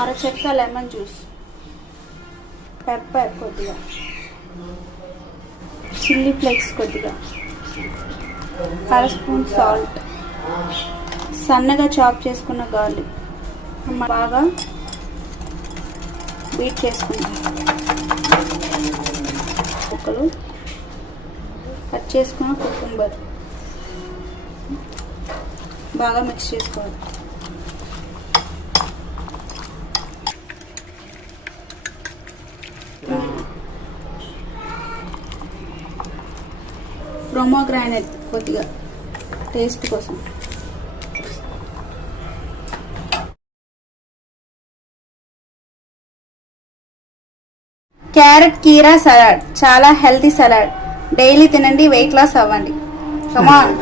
అరచెక్క lemon juice, pepper కొద్దిగా, chilli flakes కొద్దిగా, అర స్పూన్ సాల్ట్, సన్నగా చాప్ చేసుకున్న గార్లిక్ బాగా బీట్ చేసుకుందాం. ముక్కలు కట్ చేసుకున్న కుకుంబర్ బాగా మిక్స్ చేసుకోవాలి. పొమోగ్రానేట్ కొద్దిగా టేస్ట్ కోసం, క్యారెట్ కీరా సలాడ్ చాలా హెల్తీ సలాడ్. డైలీ తినండి, వెయిట్ లాస్ అవ్వండి. కమాన్.